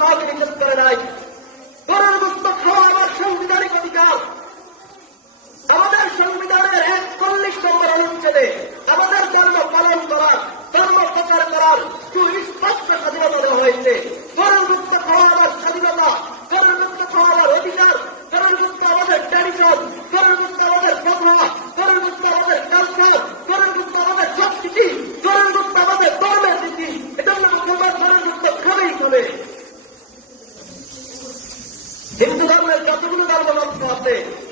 കാത്തിരിക്കുന്നവനായി Norte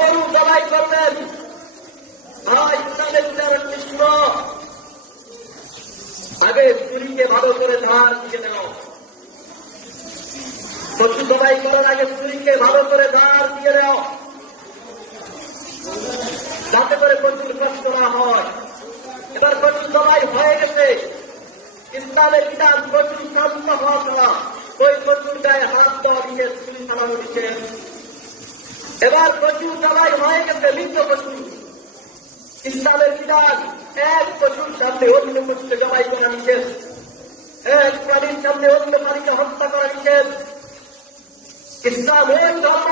গরু জবাই করলেন। তারা ইসলামের উদাহরণ কৃষ্ণ আগে ছুরিকে ভালো করে ধার দিকে নেওয়া পশু জবাই করার আগে স্ত্রীকে ভালো করে ধার দিয়ে দাও যাতে করে প্রচুর কষ্ট না হয়। এবার প্রচুর জবাই হয়ে গেছে। ইসলামের বিধান প্রচুর শান্ত হওয়া ছাড়া। ওই প্রচুর ব্যয় হাত এবার প্রচুর দালাই হয়ে গেছে লিঙ্গ প্রচুর ইসলামের বিধান এক প্রচুর সামনে অন্য প্রচুর জবাই করা নিষেধ এক প্রাণীর সামনে অন্য প্রাণীকে হত্যা করা নিষেধ ইসলাম ধর্ম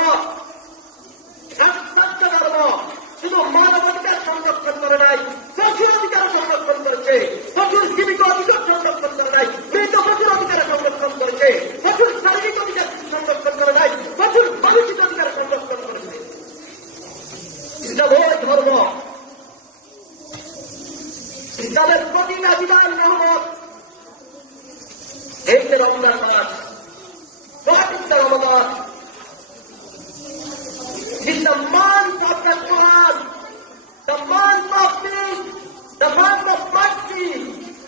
যাদের প্রতিটা বিদায় মোহাম্মদ এই যে রমজান মাস পবিত্র রমজান সম্মান প্রাপ্ত কোরআন সম্মান প্রাপ্তি সম্মান প্রাপ্তি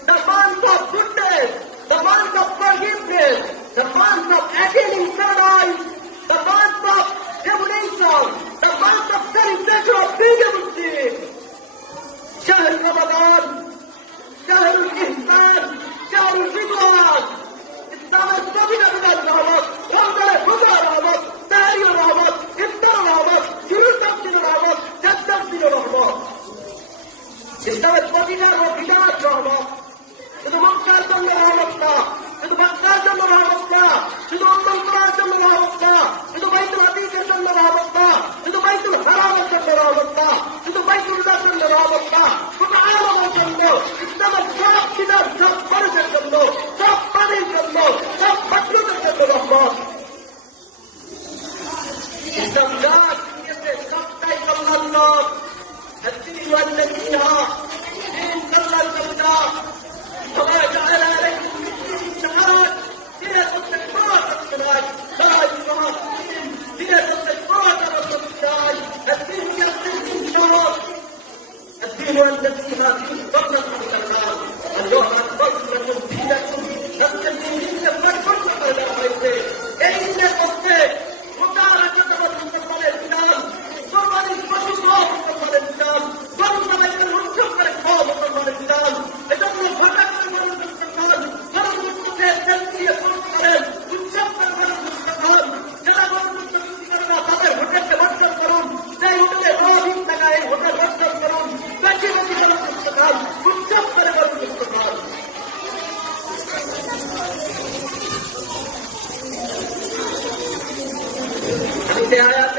সম্মান গুডনেস সম্মান ফরগিভনেস সম্মান অ্যাটেনিং প্যারাডাইজ সম্মান রেভলিউশন সম্মান সেলিব্রেশন অফ ফ্রিডম شهر رمضان شهر الإحسان شهر الفطرة إسلام السبيل من الرهبات وانظر الهدى الرهبات تهري الرهبات إفطار الرهبات شروط تمثيل الرهبات جد تمثيل الرهبات إسلام السبيل القوى التي ما تنفق اليوم أكبرت لكم دينكم فاستقيموا त्या